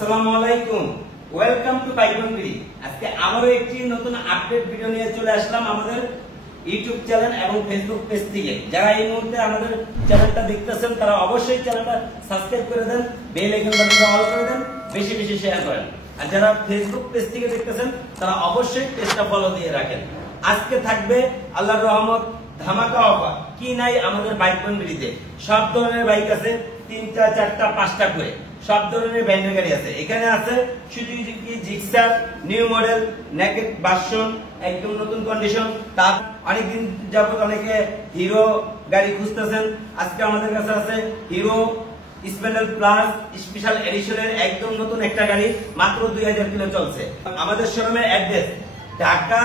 আসসালামু আলাইকুম, welcome to বাইকনগিরি। আজকে আবারো একটি নতুন আপডেট ভিডিও নিয়ে চলে আসলাম আমাদের ইউটিউব চ্যানেল এবং ফেসবুক পেজ থেকে। যারা এই মুহূর্তে আমাদের চ্যানেলটা দেখতেছেন তারা অবশ্যই চ্যানেলটা সাবস্ক্রাইব করে দেন, বেল আইকন বাটনটা অল করে দেন, বেশি বেশি শেয়ার করেন। আর যারা ফেসবুক পেজ থেকে দেখতেছেন তারা অবশ্যই পেজটা ফলো দিয়ে রাখেন। আজকে থাকবে আল্লাহর রহমত ধামাকা অফার। কি নাই আমাদের বাইকনগিরিতে সব ধরনের বাইক আছে, 3টা 4টা 5টা করে সব ধরনের ব্র্যান্ডের গাড়ি আছে। এখানে আছে Suzuki Gixxer new model naked version, একদম নতুন কন্ডিশন। তার অনেকদিন যাবত অনেকে হিরো গাড়ি খুঁজতেছেন, আজকে আমাদের কাছে আছে হিরো স্প্লেন্ডার প্লাস স্পেশাল এডিশনের একদম নতুন একটা গাড়ি, মাত্র 2000 কিলো চলছে। আমাদের শোরুমের অ্যাড্রেস ঢাকা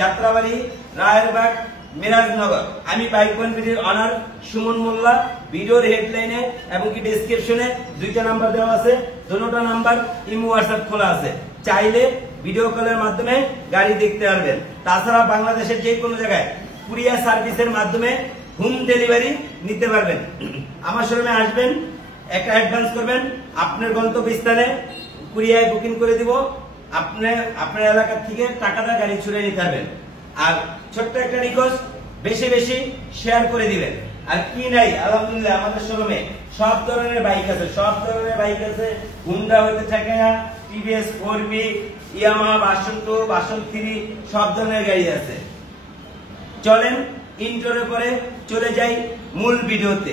যাত্রাবাড়ি রায়েরবাগ মিরাজনগর। আমি বাইকনগিরির অনার সুমন মোল্লা। ভিডিওর হেডলাইনে এবং কি ডেসক্রিপশনে 2টা নাম্বার দেওয়া আছে, দুটো নাম্বার ইমো হোয়াটসঅ্যাপ খোলা আছে, চাইলে ভিডিও কলের মাধ্যমে গাড়ি দেখতে পারবেন। তাছাড়া বাংলাদেশের যে কোনো জায়গায় কুরিয়ার সার্ভিসের মাধ্যমে হোম ডেলিভারি নিতে পারবেন। আমার শোরুমে আসবেন, একটা অ্যাডভান্স করবেন, আপনার গন্তব্যস্থানে কুরিয়ায় বুকিং করে দিব, আপনার এলাকা থেকে টাকাটা গাড়ি ছুড়ে নিতে পারবেন। আর ছোট্ট একটা রিকোয়েস্ট, বেশি বেশি শেয়ার করে দিবেন। আর কি নাই, আলহামদুলিল্লাহ আমাদের শোরুমে সব ধরনের বাইক আছে, সব ধরনের বাইক আছে। হুন্ডা হইতে থাকে না, TVS 4B, Yamaha version 2, version 3 সব ধরনের গাড়ি আছে। চলেন ইন্ট্রোর পরে চলে যাই মূল ভিডিওতে।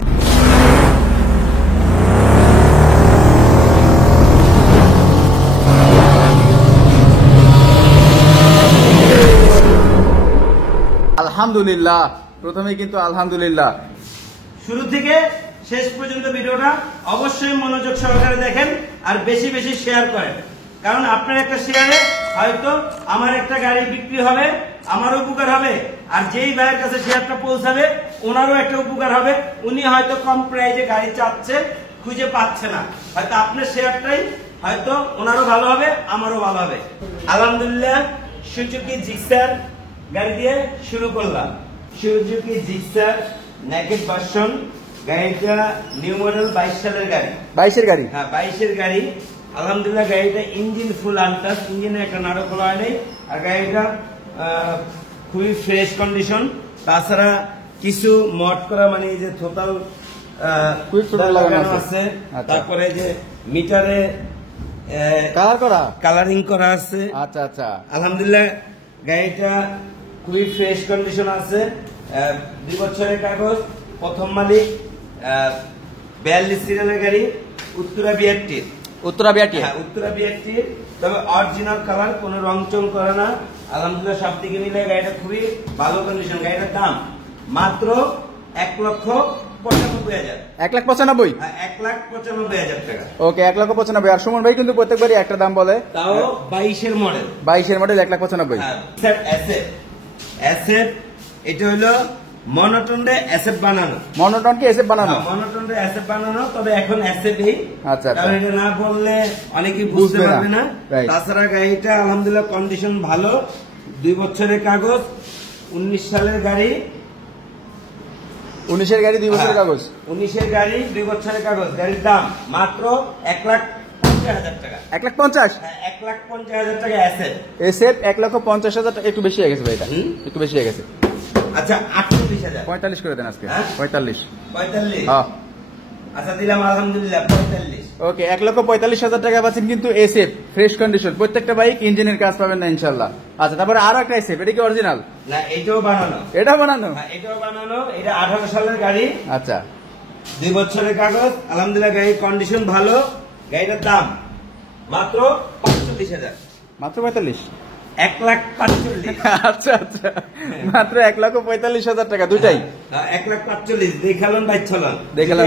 আলহামদুলিল্লাহ, প্রথমে কিন্তু আলহামদুলিল্লাহ। শুরু থেকে শেষ পর্যন্ত ভিডিওটা অবশ্যই মনোযোগ সহকারে দেখেন আর বেশি বেশি শেয়ার করেন, কারণ আপনার একটা শেয়ারে হয়তো আমার একটা গাড়ি বিক্রি হবে, আমারও উপকার হবে, আর যেই ভাইয়ের কাছে শেয়ারটা পৌঁছাবে ওনারও একটা উপকার হবে। উনি হয়তো কম প্রাইজে গাড়ি চাচ্ছে, খুঁজে পাচ্ছে না, হয়তো আপনার শেয়ারটাই হয়তো ওনারও ভালো হবে, আমারও ভালো হবে। আলহামদুলিল্লাহ সুজুকি জিক্সার গাড়ি দিয়ে শুরু করলাম। সুজুকি জিক্সার নেকেড ভার্সন, গাড়িটা নিউ মডেল 22 সালের গাড়ি। 22-এর গাড়ি? হ্যাঁ 22-এর গাড়ি। আলহামদুলিল্লাহ গাড়িটা ইঞ্জিন ফুল আনটাচ, ইঞ্জিনে একটা নাড়ো খোলা হয় নাই, আর গাড়িটা খুবই ফ্রেশ কন্ডিশন। তাছাড়া কিছু মড করা, মানে এই যে টোটাল লাগানো আছে, তারপরে যে মিটারে কালারিং করা আছে। আচ্ছা আচ্ছা, আলহামদুলিল্লাহ গাড়িটা খুবই ফ্রেশ কন্ডিশন আছে। 2 বছরের কাগজ, প্রথম মালিক, 42 সিরিয়ালের গাড়ি, উত্তরা বিআরটি। হ্যাঁ উত্তরা বিআরটি, তবে অরিজিনাল কালার, কোনো রং চং করে না। আলহামদুলিল্লাহ সব দিকে মিলে গাড়িটা খুবই ভালো কন্ডিশন। গাড়িটার দাম মাত্র 1,95,000। 1,95,000? হ্যাঁ 1,95,000 টাকা। ওকে, 1,95,000। আর সুমন ভাই কিন্তু প্রত্যেকবারই একটা দাম বলে, তাও 22-এর মডেল। 22-এর মডেল 1,95,000। স্যার অ্যাসেট এটা হলো মনোটনরে অ্যাসেট বানানো। মনোটন কি অ্যাসেট বানানো? মনোটনরে অ্যাসেট বানানো, তবে এখন অ্যাসেটই। আচ্ছা, কারণ এটা না বললে অনেকেই বুঝতে পারবে না। তাছাড়া গাড়িটা আলহামদুলিল্লাহ কন্ডিশন ভালো, 2 বছরের কাগজ, 19 সালের গাড়ি। 19-এর গাড়ি, 2 বছরের কাগজ। 19-এর গাড়ি, 2 বছরের কাগজ। গাড়ির দাম মাত্র 1,50,000 টাকা। 1,50,000? হ্যাঁ 1,50,000 টাকা অ্যাসেট। এসএফ 1,50,000 টাকা, একটু বেশি হয়ে গেছে ভাই, এটা একটু বেশি হয়ে গেছে। আচ্ছা 48,000। 45 করে দেন আজকে। 45? হ্যাঁ আচ্ছা দিলাম, আলহামদুলিল্লাহ 45। ওকে, 1,45,000 টাকা পাচ্ছেন কিন্তু এসএফ ফ্রেশ কন্ডিশন। প্রত্যেকটা বাইক ইঞ্জিনের কাজ পাবেন না ইনশাআল্লাহ। আচ্ছা, তারপরে আরো একটা এসএফ, এটা কি অরিজিনাল? না এটাও বানানো। এটা বানানো? হ্যাঁ এটাও বানানো। এটা 18 সালের গাড়ি। আচ্ছা, 2 বছরের কাগজ। আলহামদুলিল্লাহ গাড়ির কন্ডিশন ভালো। গাড়িটার দাম মাত্র 45,000। মাত্র 45? 1,45,000। আচ্ছা আচ্ছা, মাত্র 1,45,000 টাকা দুটাই? 1,45,000 দেখালেন বাইক চলন, দেখালেন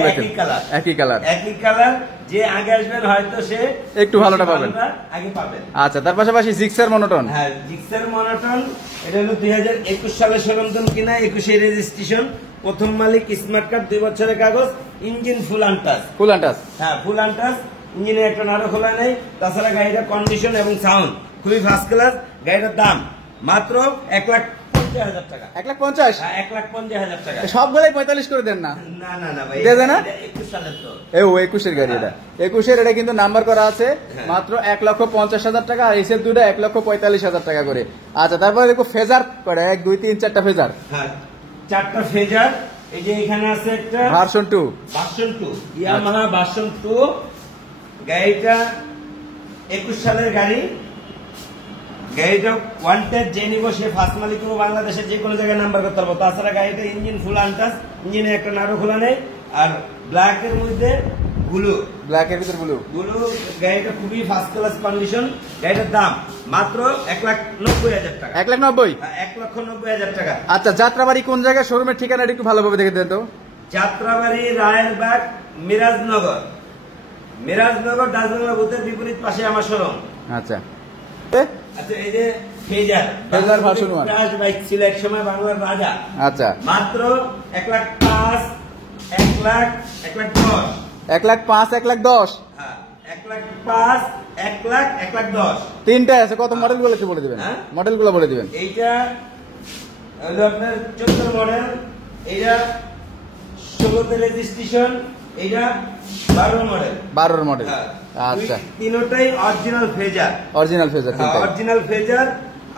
একই কালার। যে আগে আসবেন হয়তো সে একটু ভালোটা পাবেন, আগে পাবেন। আচ্ছা, তার পাশাপাশি জিক্সার মনোটন। হ্যাঁ জিক্সার মনোটন, এটা হলো 2021 সালের সরঞ্জাম কিনা, 21 রেজিস্ট্রেশন, প্রথম মালিক, স্মার্ট কার্ড, 2 বছরের কাগজ, ইঞ্জিন ফুল আনটাচ। হ্যাঁ ফুল আনটাচ, ইঞ্জিনে একটা নাড়ো খোলা নেই। তাছাড়া গাড়িটার কন্ডিশন এবং সাউন্ড খুবই ফার্স্ট ক্লাস। গাড়িটার দাম মাত্র 1,50,000 1,50,000 টাকা। 1,50,000 হ্যাঁ, 1,50,000 টাকা। সবগুলোই 45 করে দেন না? না না না ভাই, দেবে না? এটা 21 সালের তো। এ ও 21-এর গাড়ি এটা। 21-এর এটা কিন্তু নাম্বার করা আছে হ্যাঁ। মাত্র 1,50,000 টাকা, আর এসএফ দুটো 1,45,000 টাকা করে। আচ্ছা, তারপরে দেখো ফেজার কয়টা? 1 2 3 4টা ফেজার। হ্যাঁ, 4টা ফেজার। এই যে এখানে আছে একটা ভার্সন 2। Version 2, Yamaha version 2। গাড়িটা 21 সালের গাড়ি। গাড়িটা ওয়ান্টেড, যে নিব সে ফার্স্ট মালিক পুরো বাংলাদেশের যে কোনো জায়গায় নাম্বার করতে পারবো। তাছাড়া গাড়িটা ইঞ্জিন ফুল আনটাচ, ইঞ্জিনে একটা নাড়ু খোলা নেই। আর ব্ল্যাকের মধ্যে ব্লু, ব্ল্যাকের ভিতর ব্লু। গাড়িটা খুবই ফার্স্ট ক্লাস কন্ডিশন। গাড়িটার দাম মাত্র 1,90,000 টাকা। 1,90,000। 1,90,000 টাকা। আচ্ছা, যাত্রাবাড়ি কোন জায়গায়? শোরুমের ঠিকানাটা একটু ভালোভাবে দেখে দেন তো। যাত্রাবাড়ি, রায়েরবাগ, মিরাজনগর। মিরাজনগর ডাচবাংলা বুথের বিপরীত পাশে আমার শোরুম। আচ্ছা, আচ্ছা, এই যে Fazer Fazer version 1 crush bike ছিল এক সময় বাংলার রাজা। আচ্ছা, মাত্র 1,05,000, 1,00,000, 1,10,000। 1,05,000, 1,10,000। হ্যাঁ, 1,05,000, 1,00,000, 1,10,000। তিনটাই আছে। কত মডেল গুলো একটু বলে দিবেন? হ্যাঁ? মডেল গুলো বলে দিবেন। এইটা হলো আপনার 14 মডেল, এইটা 16তে রেজিস্ট্রেশন, এইটা 12 মডেল। 12 মডেল। হ্যাঁ। আচ্ছা, তিনটাই original phasor. Original phasor. Original phasor.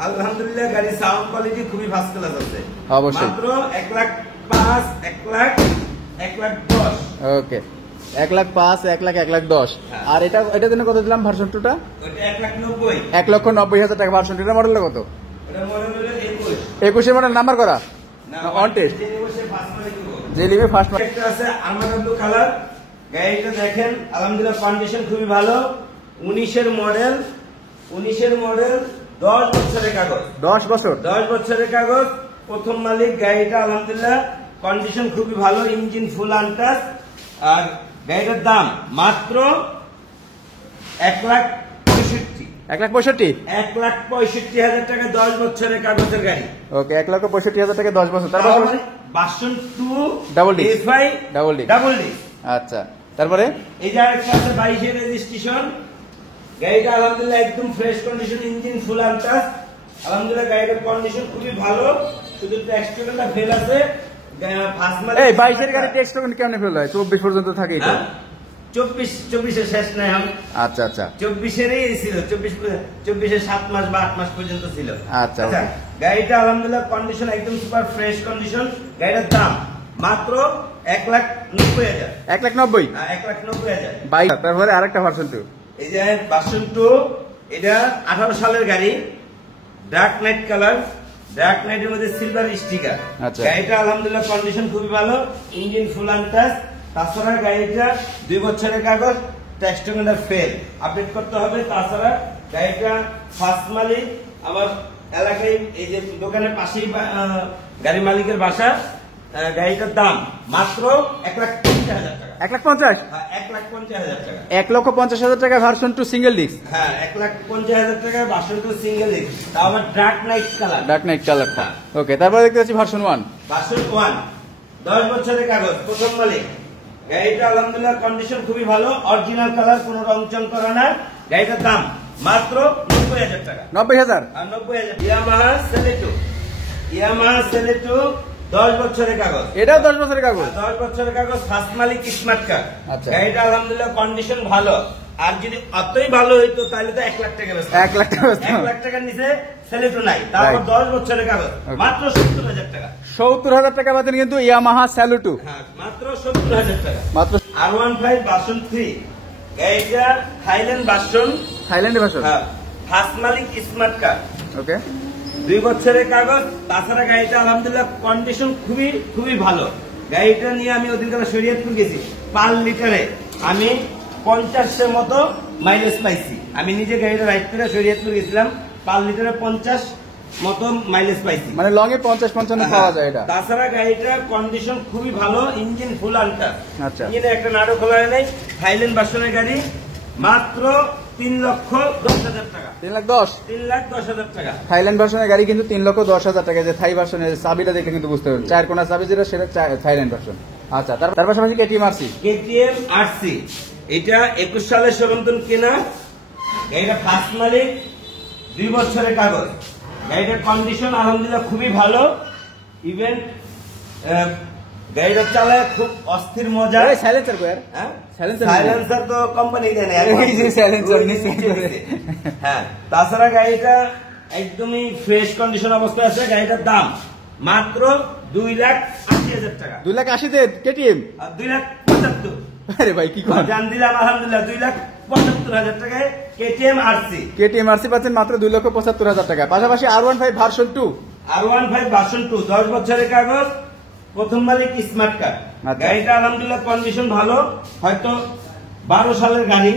আলহামদুলিল্লাহ, গাড়ির সাউন্ড কোয়ালিটি খুবই ফার্স্ট ক্লাস আছে। অবশ্যই। মাত্র 1,05,000, 1,00,000, 1,10,000। ওকে, 1,05,000, 1,00,000, 1,10,000। হ্যাঁ। আর এটা জন্য কত দিলাম? ভার্সন 2টা ওটা 1,90,000। 1,90,000 টাকা ভার্সন 2। মডেলটা কত? ওটা মডেল হলো 21। 21-এর মডেল, নাম্বার করা অন টেস্ট। যে নিব সে ফার্স্ট মালিক নিব। যে নিবে ফার্স্ট। একটা আছে আরমানা ব্লু কালার। গাড়িটা দেখেন, আলহামদুলিল্লাহ কন্ডিশন খুবই ভালো। 19-এর মডেল, 19-এর মডেল, 10 বছরের কাগজ। 10 বছর। 10 বছরের কাগজ, প্রথম মালিক। গাড়িটা আলহামদুলিল্লাহ কন্ডিশন খুবই ভালো, ইঞ্জিন ফুল আনটাচ। আর গাড়িটার দাম মাত্র 1,65,000। 1,65,000। 1,65,000 টাকা, 10 বছরের কাগজের গাড়ি। ওকে, 1,65,000 টাকা 10 বছর। তারপর version 2 double disc. FI double disc. Double disc. আচ্ছা, তারপরে এই যে আরেকটা আছে 22-এর রেজিস্ট্রেশন। গাড়িটা আলহামদুলিল্লাহ একদম ফ্রেশ কন্ডিশন, ইঞ্জিন ফুল আনটাচ। আলহামদুলিল্লাহ গাড়িটার কন্ডিশন খুবই ভালো, শুধু ট্যাক্সটা ফেল আছে। ফার্স্ট মালিক। এই 22-এর গাড়ি টেক্সট কেমনে ফেল হয়? 24 পর্যন্ত থাকে এটা। 24-এর শেষ নাই এখন। আচ্ছা আচ্ছা 24-এরই ছিল, 24-এর 7 মাস বা 8 মাস পর্যন্ত ছিল। আচ্ছা, গাড়িটা আলহামদুলিল্লাহ কন্ডিশন একদম সুপার ফ্রেশ কন্ডিশন। গাড়িটার দাম মাত্র 1,90,000। 1,90,000। 1,90,000। 22। তারপরে আরেকটা ভার্সন 2। এই যে ভার্সন 2, এটা 18 সালের গাড়ি। ডার্ক নাইট কালার, ডার্ক নাইটের মধ্যে সিলভার স্টিকার। আচ্ছা। গাড়িটা আলহামদুলিল্লাহ কন্ডিশন খুবই ভালো, ইঞ্জিন ফুল আনটাচ। তাছাড়া গাড়িটা 2 বছরের কাগজ, ট্যাক্সটা ফেল, আপডেট করতে হবে। তাছাড়া গাড়িটা ফার্স্ট মালিক আমার এলাকায়, এই যে দোকানের পাশেই গাড়ি মালিকের বাসা। গাড়িটার দাম মাত্র 1,50,000 টাকা। 1,50,000। 1,50,000 টাকা। 1,50,000 টাকা ভার্সন 2 সিঙ্গেল ডিস্ক। হ্যাঁ, 1,50,000 টাকা ভার্সন 2 সিঙ্গেল ডিস্ক, তাও আবার dark night colour. Dark night কালারটা। ওকে, তারপরে দেখতে পাচ্ছি ভার্সন 1। ভার্সন 1, 10 বছরের কাগজ, প্রথম মালিক। গাড়িটা আলহামদুলিল্লাহ কন্ডিশন খুবই ভালো, অরিজিনাল কালার, কোনো রংচং করা না। গাড়িটার দাম মাত্র 90,000 টাকা। 90,000। আর 90,000। ইয়ামাহা সেলেটো, ইয়ামাহা সেলেটো 10 বছরের কাগজ। এটাও 10 বছরের কাগজ। 10 বছরের কাগজ, ফার্স্ট মালিক, স্মার্ট কার্ড। আচ্ছা। গাড়িটা আলহামদুলিল্লাহ কন্ডিশন ভালো। আর যদি অতই ভালো হইতো তাহলে তো 1,00,000 টাকা বেচতাম। 1,00,000 টাকা বেচতাম। 1,00,000 টাকার নিচে সেলেটো নাই, তারপর 10 বছরের কাগজ, মাত্র 70,000 টাকা। 70,000 টাকা পাচ্ছেন কিন্তু ইয়ামাহা স্যালুটো। হ্যাঁ, মাত্র 70,000 টাকা। মাত্র। R15 ভার্সন 3, গাড়িটা থাইল্যান্ড ভার্সন। থাইল্যান্ডের ভার্সন। হ্যাঁ, ফার্স্ট মালিক, স্মার্ট কার্ড। ওকে, 2 বছরের কাগজ। তাছাড়া গাড়িটা আলহামদুলিল্লাহ কন্ডিশন খুবই খুবই ভালো। গাড়িটা নিয়ে আমি ওদিন কালে শরীয়তপুর গেছি, পার লিটারে আমি 50-এর মতো মাইলেজ পাইছি। আমি নিজে গাড়িটা রাইড করে শরীয়তপুর গেছিলাম, পার লিটারে 50 মতো মাইলেজ পাইছি। মানে লং এ 50-55 পাওয়া যায় এটা। তাছাড়া গাড়িটার কন্ডিশন খুবই ভালো, ইঞ্জিন ফুল আনটাচ। আচ্ছা। ইঞ্জিনে একটা নাড়ু খোলা নেই। থাইল্যান্ড ভার্সনের গাড়ি, মাত্র 3,10,000 টাকা। 3,10,000। 3,10,000 টাকা। থাইল্যান্ড ভার্সনের গাড়ি কিন্তু 3,10,000 টাকা। যে থাই ভার্সনের চাবিটা দেখলে কিন্তু বুঝতে পারবেন, 4 কোণা চাবি যেটা, সেটা থাইল্যান্ড ভার্সন। আচ্ছা, তার পাশাপাশি কেটিএম আরসি। কেটিএম আরসি, এটা 21 সালের সরন্তন কেনা। এটা ফার্স্ট মালিক, 2 বছরের কাগজ। গাড়িটার কন্ডিশন আলহামদুলিল্লাহ খুবই ভালো। ইভেন গাড়িটা চালায় খুব অস্থির মজা। সাইলেন্সার কোয়ার হ্যাঁ সাইলেন্সার সাইলেন্সার তো কোম্পানি দেয় না, এই যে silencer নিচে করে। হ্যাঁ তাছাড়া গাড়িটা একদমই ফ্রেশ কন্ডিশন অবস্থায় আছে। গাড়িটার দাম মাত্র 2,80,000 টাকা। 2,80,000 কেটিএম। আর 2,75,000 আরে ভাই কি কোন জান দিলাম আলহামদুলিল্লাহ 2,75,000 টাকায় কেটিএম আরসি। কেটিএম আরসি পাচ্ছেন মাত্র 2,75,000 টাকা। পাশাপাশি R15 ভার্সন 2 R15 ভার্সন 2 10 বছরের কাগজ, প্রথম মালিক স্মার্ট কার্ড। আচ্ছা। গাড়িটা আলহামদুলিল্লাহ কন্ডিশন ভালো, হয়তো 12 সালের গাড়ি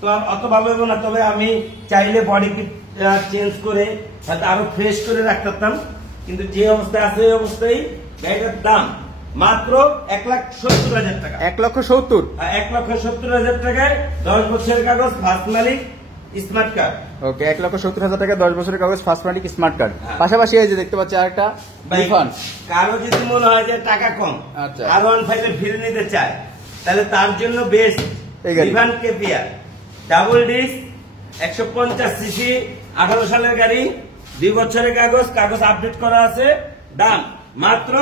তো আর অত ভালো হবে না, তবে আমি চাইলে বডি কিট চেঞ্জ করে হয়তো আরো ফ্রেশ করে রাখতাম, কিন্তু যে অবস্থায় আছে ওই অবস্থায়। গাড়িটার দাম মাত্র 1,70,000 টাকা। 1,70,000। 1,70,000 টাকায় 10 বছরের কাগজ, ফার্স্ট মালিক স্মার্ট কার্ড। ওকে 1,70,000 টাকা 10 বছরের কাগজ, ফার্স্ট মালিক স্মার্ট কার্ড। হ্যাঁ। পাশাপাশি এই যে দেখতে পাচ্ছি আরেকটা লিফান। কারো যদি মনে হয় যে টাকা কম আচ্ছা। R15 এর ফিরে নিতে চায়, তাহলে তার জন্য বেস্ট এই গাড়ি। লিফান কেপিআর ডাবল ডিস্ক 150 সিসি 18 সালের গাড়ি, 2 বছরের কাগজ, কাগজ আপডেট করা আছে। দাম মাত্র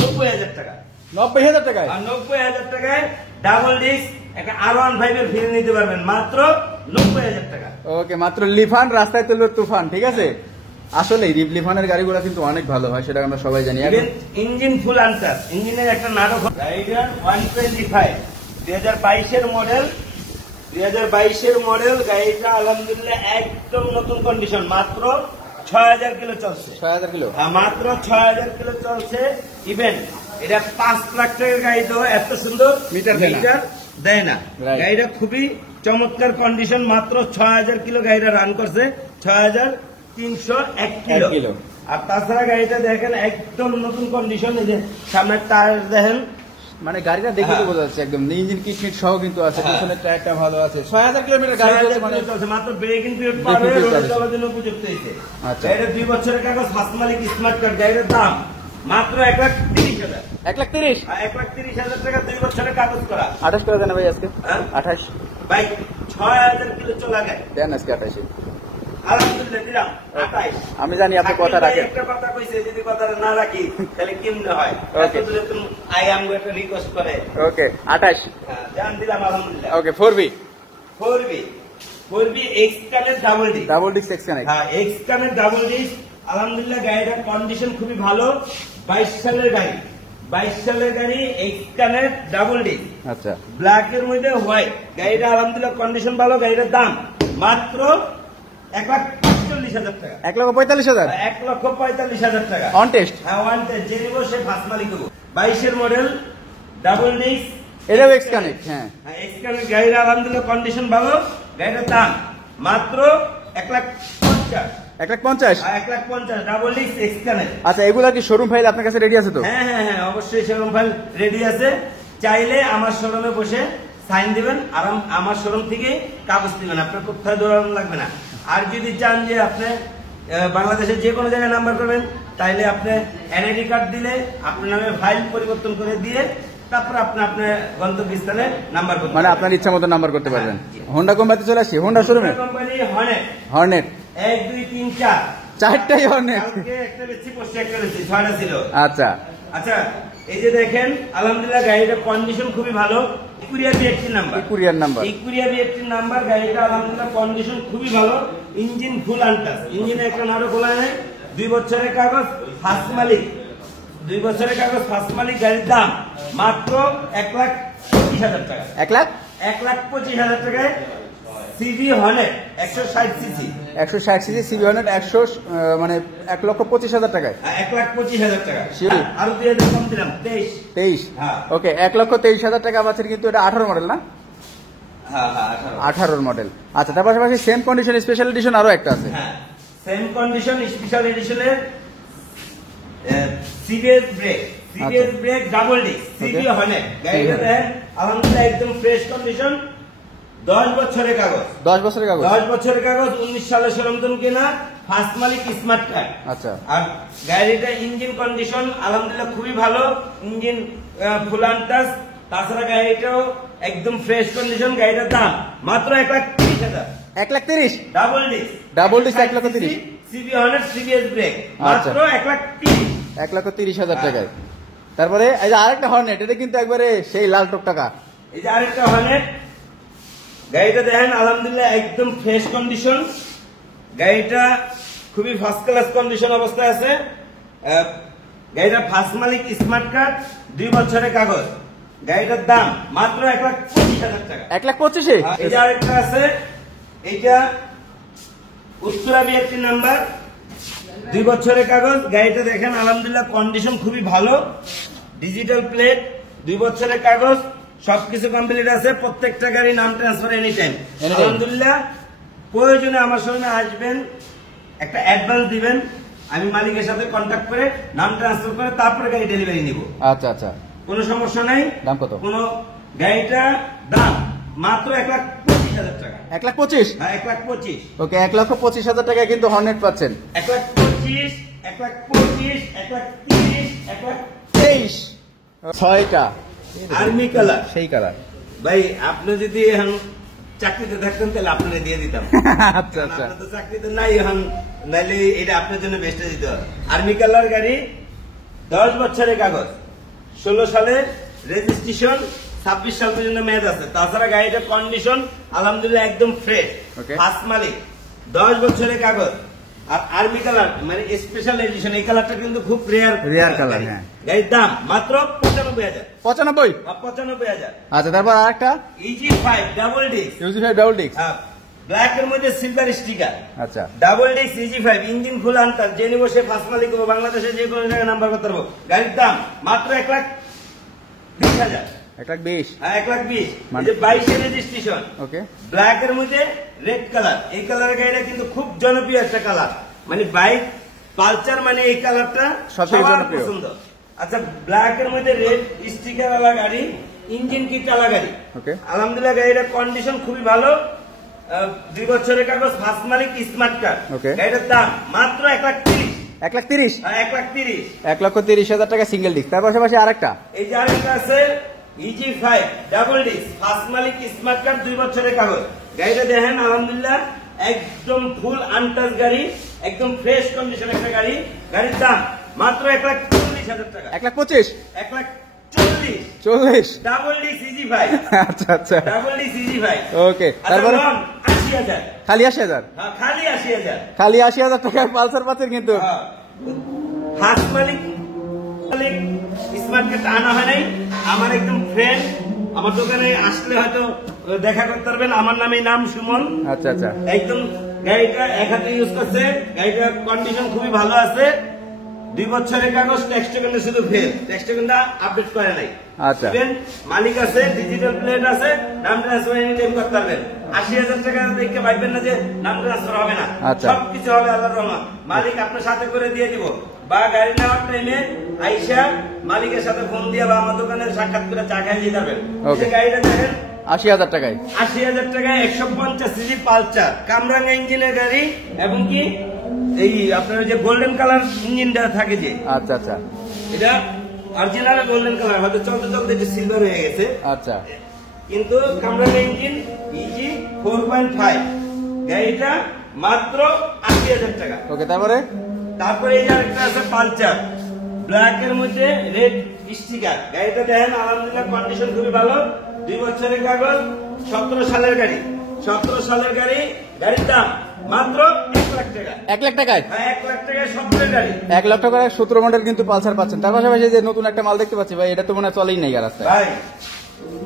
90,000 টাকা। 90,000 টাকায়। আর 90,000 টাকায় ডাবল ডিস্ক একটা R15 এর ফিরে নিতে পারবেন মাত্র 90,000 টাকা। ওকে মাত্র লিফান, রাস্তায় তুলবে তুফান। ঠিক আছে, আসলে লিফানের গাড়িগুলো কিন্তু অনেক ভালো হয়, সেটা আমরা সবাই জানি। ইঞ্জিন ফুল আনসার, ইঞ্জিনের একটা নাটক। Rider 125 2022 model, 2022 model. গাড়িটা আলহামদুলিল্লাহ একদম নতুন কন্ডিশন, মাত্র 6,000 কিলো চলছে। 6,000 কিলো। মাত্র 6,000 কিলো চলছে। ইভেন এটা 5 লাখ টাকার গাড়ি তো এত সুন্দর মিটার দেয় না। দেয় না। Right. গাড়িটা খুবই চমৎকার কন্ডিশন, মাত্র 6,000 কিলো গাড়িটা রান করছে, 6,301 কিলো। কিলো। আর তাছাড়া গাড়িটা দেখেন একদম নতুন কন্ডিশন। এই যে সামনের টায়ার দেখেন, মানে গাড়িটা দেখে তো হ্যাঁ। বোঝা যাচ্ছে একদম ইঞ্জিন কিটমিট সহ কিন্তু আছে, হ্যাঁ। পিছনের টায়ারটা ভালো আছে। 6,000 কিলোমিটার গাড়ি 6,000 চলছে মানে কিলো চলছে, মাত্র ব্রেকিং পিরিয়ড Braking পাবে, period রোডে পাবে। চলার জন্য উপযুক্ত হয়েছে। আচ্ছা। গাড়িটা 2 বছরের কাগজ, ফার্স্ট মালিক স্মার্ট কার্ড। গাড়িটার দাম মাত্র 1,30,000। 1,30,000। 1,30,000 টাকা 2 বছরের কাগজ করা। 28 করে দেন ভাই আজকে। হ্যাঁ? 28 বাইক 6,000 কিলো চলা গাড়ি। দেন আজকে 28। আলহামদুলিল্লাহ দিলাম 28। আমি জানি আপনি কথা আকিব ভাই রাখেন। একটা কথা কইছে, যদি কথাটা না রাখি তাহলে কেমনে হয়? Okay. এত দূরে তুমি আই আম একটা রিকোয়েস্ট করে। ওকে 28। হ্যাঁ, জান দিলাম আলহামদুলিল্লাহ। ওকে 4B 4B এক্স কানের double D. Double disc x connect. হ্যাঁ, এক্স কানের ডাবল ডিস্ক। আলহামদুলিল্লাহ গাড়িটার কন্ডিশন খুবই ভালো। 22 সালের গাড়ি, 22 সালের গাড়ি, এক্স কানের ডাবল ডিস্ক, আচ্ছা ব্ল্যাক এর মধ্যে হোয়াইট। গাড়িটা আলহামদুলিল্লাহ কন্ডিশন ভালো। গাড়িটার দাম মাত্র 1,45,000 টাকা। 1,45,000 1,45,000 টাকা। On test. হ্যাঁ, ওয়ান টেস্ট যে নিব সে ফার্স্ট মালিক হবো। 22 মডেল ডাবল ডিস্ক, এটাও এক্স কানেক্ট। হ্যাঁ এক্স কানের গাড়ির আলহামদুলিল্লাহ কন্ডিশন ভালো। গাড়িটার দাম মাত্র 1,50,000। 1,50,000। 1,50,000 ডাবল ডিস্ক এক্স কানের। আচ্ছা এগুলা কি শোরুম ফাইল আপনার কাছে রেডি আছে তো? হ্যাঁ হ্যাঁ হ্যাঁ, অবশ্যই সেরকম ফাইল রেডি আছে। চাইলে আমার শোরুমে বসে সাইন দিবেন, আর আমার শোরুম থেকে কাগজ দিবেন, আপনার কোথায় দৌড়ানো লাগবে না। আর যদি চান যে আপনি বাংলাদেশের যে কোনো জায়গায় নাম্বার করবেন, তাইলে আপনি এনআইডি কার্ড দিলে আপনার নামে ফাইল পরিবর্তন করে দিয়ে তারপর আপনি আপনার গন্তব্যস্থানে নাম্বার করতে মানে আপনার ইচ্ছা মতো নাম্বার করতে পারবেন। হোন্ডা কোম্পানিতে চলে আসি, হোন্ডা শোরুমে। কোম্পানি হর্নেট হর্নেট 1 2 3 4 চারটাই হর্নেট। কালকে একটা বেশি পোস্টে একটা বেশি 6টা ছিল। আচ্ছা আচ্ছা, এই যে দেখেন আলহামদুলিল্লাহ গাড়িটার কন্ডিশন খুবই ভালো। ইকুরিয়া বিএকটি নাম্বার, কুরিয়ার নাম্বার। ইকুরিয়া বিএকটি নাম্বার। গাড়িটা আলহামদুলিল্লাহ কন্ডিশন খুবই ভালো। ইঞ্জিন ফুল আনটাচ, ইঞ্জিনে একটা নাড়ো খোলা নেই। 2 বছরের কাগজ, ফার্স্ট মালিক। 2 বছরের কাগজ, ফার্স্ট মালিক। গাড়ির দাম মাত্র 1,25,000 টাকা। 1,25,000 টাকায় CB Hornet 160 CC. 160 CC CB Hornet 100 মানে 1,25,000 টাকায়। 1,25,000 টাকা। Sure. আরো 2,000 কম দিলাম, 23। 23। হ্যাঁ। ওকে 1,23,000 টাকা পাচ্ছেন, কিন্তু এটা 18 মডেল না? হ্যাঁ হ্যাঁ 18 মডেল। আচ্ছা তার পাশাপাশি সেম কন্ডিশন স্পেশাল এডিশন আরো একটা আছে। হ্যাঁ, সেম কন্ডিশন স্পেশাল এডিশনের সিবিএস ব্রেক, সিবিএস আচ্ছা। Brake double disc, CB Okay. Hornet. গাড়িটা দেখেন আলহামদুলিল্লাহ একদম ফ্রেশ কন্ডিশন। 10 বছরের কাগজ, 10 বছরের কাগজ। 10 বছরের কাগজ, 19 সালে সরঞ্জাম কেনা, ফার্স্ট মালিক স্মার্ট কার্ড। আচ্ছা আর গাড়িটা ইঞ্জিন কন্ডিশন আলহামদুলিল্লাহ খুবই ভালো। ইঞ্জিন ফুল আনটাচ। তাছাড়া গাড়িটাও একদম ফ্রেশ কন্ডিশন। গাড়িটার দাম মাত্র 1,30,000। 1,30,000 double disc, double disc 1,30,000। CB Hornet CBS brake মাত্র 1,30,000 টাকায়। তারপরে এই যে আরেকটা হর্নেট, এটা কিন্তু একবারে সেই লাল টকটকা। এই যে আরেকটা হর্নেট, গাড়িটা দেখেন আলহামদুলিল্লাহ একদম ফ্রেশ কন্ডিশন, গাড়িটা খুবই ফার্স্ট ক্লাস কন্ডিশন অবস্থায় আছে। গাড়িটা ফার্স্ট মালিক, স্মার্ট কার্ড, 2 বছরের কাগজ। গাড়িটার দাম মাত্র 1,25,000 টাকা। 1,25,000? এই যে আরেকটা আছে, এইটা উত্তরা বিআরটি নাম্বার, 2 বছরের কাগজ। গাড়িটা দেখেন আলহামদুলিল্লাহ কন্ডিশন খুবই ভালো, ডিজিটাল প্লেট, 2 বছরের কাগজ, সবকিছু কমপ্লিট আছে। প্রত্যেকটা গাড়ি নাম ট্রান্সফার এনি টাইম। আলহামদুলিল্লাহ প্রয়োজনে আমার সঙ্গে আসবেন, একটা অ্যাডভান্স দিবেন, আমি মালিকের সাথে কন্ট্যাক্ট করে নাম ট্রান্সফার করে তারপরে গাড়ি ডেলিভারি নিব। আচ্ছা আচ্ছা, কোনো সমস্যা নাই। দাম কত? কোনো গাড়িটা দাম মাত্র 1,25,000 টাকা। 1,25,000? হ্যাঁ 1,25,000। ওকে, 1,25,000 টাকায় কিন্তু হর্নেট পাচ্ছেন। 1,25,000, 1,25,000, 1,30,000, 23 6টা আর্মি কালার। সেই কালার ভাই আপনি যদি এখন চাকরিতে থাকতেন তাহলে আপনারা দিয়ে দিতাম। আচ্ছা আচ্ছা, আপনার তো চাকরিতে নাই এখন, নাইলে এটা আপনার জন্য বেস্টে দিতে হবে। আর্মি কালার গাড়ি, 10 বছরের কাগজ, 16 সালের রেজিস্ট্রেশন, 26 সাল পর্যন্ত মেয়াদ আছে। তাছাড়া গাড়িটার কন্ডিশন আলহামদুলিল্লাহ একদম ফ্রেশ, Okay. ফার্স্ট মালিক, 10 বছরের কাগজ। আর আর্মি কালার মানে স্পেশাল এডিশন, এই কালারটা কিন্তু খুব রেয়ার কালার। হ্যাঁ, গাড়ির দাম মাত্র 95,000। 95? আচ্ছা, তারপর আরেকটা EG5 ডাবল ডিস্ক, ইউজি5 ডাবল ডিস্ক। ব্ল্যাক এর মধ্যে সিলভার স্টিকার, আচ্ছা, double disc EG5, engine full আনটার, যে নিবো সে ফার্স্ট মালিক হবো, বাংলাদেশে যে কোনো জায়গায় নাম্বার করতে পারবো। গাড়ির দাম মাত্র 1,20,000। 1,20,000? হ্যাঁ 1,20,000। এই যে 22 রেজিস্ট্রেশন, ওকে, ব্ল্যাক এর মধ্যে রেড কালার। এই কালারের গাড়িটা কিন্তু খুব জনপ্রিয় একটা কালার, মানে বাইক পালচার মানে এই কালারটা সবথেকে সবার জনপ্রিয়। পছন্দ। আচ্ছা, ব্ল্যাক এর মধ্যে রেড স্টিকার ওয়ালা গাড়ি, ইঞ্জিন কিট ওয়ালা গাড়ি। ওকে, আলহামদুলিল্লাহ গাড়িটার কন্ডিশন খুবই ভালো, 2 বছরের কাগজ, ফার্স্ট মালিক, স্মার্ট কার্ড। Okay. গাড়িটার দাম মাত্র 1,30,000। 1,30,000? 1,30,000। 1,30,000 টাকা সিঙ্গেল ডিস্ক। তার পাশাপাশি আরেকটা এই যে আরেকটা আছে EG5 ডাবল ডিস্ক, ফার্স্ট মালিক, স্মার্ট কার্ড, 2 বছরের কাগজ। গাড়িটা দেখেন আলহামদুলিল্লাহ একদম ফুল আনটাচ গাড়ি, একদম ফ্রেশ কন্ডিশন একটা গাড়ি। গাড়ির দাম মাত্র 1,40,000 টাকা। 1,25,000? 1,40,000 40? Double disc EG5। আচ্ছা আচ্ছা, ডাবল ডিস্ক EG5। ওকে। আচ্ছা, তারপরে 80,000। খালি 80,000? হ্যাঁ, খালি 80,000। খালি 80,000 টাকায় পালসার পাচ্ছেন কিন্তু। ফার্স্ট মালিক স্মার্ট কার্ড আনা হয় নাই, আমার একদম ফ্রেন্ড, আমার দোকানে আসলে হয়তো দেখা করতে পারবেন। আমার নাম সুমন। আচ্ছা আচ্ছা, একদম গাড়িটা 1 হাতে ইউজ করছে, গাড়িটার কন্ডিশন খুবই ভালো আছে, 2 বছরের কাগজ, ট্যাক্স টোকেনটা শুধু ফেল, ট্যাক্স টোকেনটা আপডেট করে নাই। আচ্ছা, ইভেন মালিক আছে, ডিজিটাল প্লেট আছে, নাম ট্রান্সফার এনি টাইম করতে পারবেন। 80,000 টাকা দেখে ভাববেন না যে নাম ট্রান্সফার হবে না, আচ্ছা। সবকিছু হবে আল্লাহর রহমত। মালিক আপনার সাথে করে দিয়ে দিব, বা গাড়ি নেওয়ার টাইমে আইসা মালিকের সাথে ফোন দিয়ে বা আমার দোকানে সাক্ষাৎ করে চা খাই দিয়ে যাবেন। Okay. গাড়িটা দেখেন 80,000 টাকায়। 80,000 টাকায় 150 সিসি পালচার, কামরাঙ্গা ইঞ্জিনের গাড়ি, এবং কি এই আপনার যে গোল্ডেন কালার ইঞ্জিনটা থাকে যে, আচ্ছা আচ্ছা, এটা অরিজিনাল গোল্ডেন কালার, হয়তো চলতে চলতে একটু সিলভার হয়ে গেছে, আচ্ছা, কিন্তু কামরাঙ্গা ইঞ্জিন EG 4.5। গাড়িটা মাত্র 80,000 টাকা। ওকে। তারপরে তারপরে এই আরেকটা আছে পালচার, ব্ল্যাক এর মধ্যে রেড স্টিকার। গাড়িটা দেখেন আলহামদুলিল্লাহ কন্ডিশন খুবই ভালো, 2 বছরের কাগজ, 17 সালের গাড়ি, 17 সালের গাড়ি। গাড়ির দাম মাত্র 1,00,000 টাকা। 1,00,000 টাকায়? হ্যাঁ 1,00,000 টাকায় 17 গাড়ি। 1,00,000 টাকায় 17 মডেল কিন্তু পালসার পাচ্ছেন। তার পাশাপাশি যে নতুন একটা মাল দেখতে পাচ্ছি ভাই, এটা তো মনে হয় চলেই নাই রাস্তায়। ভাই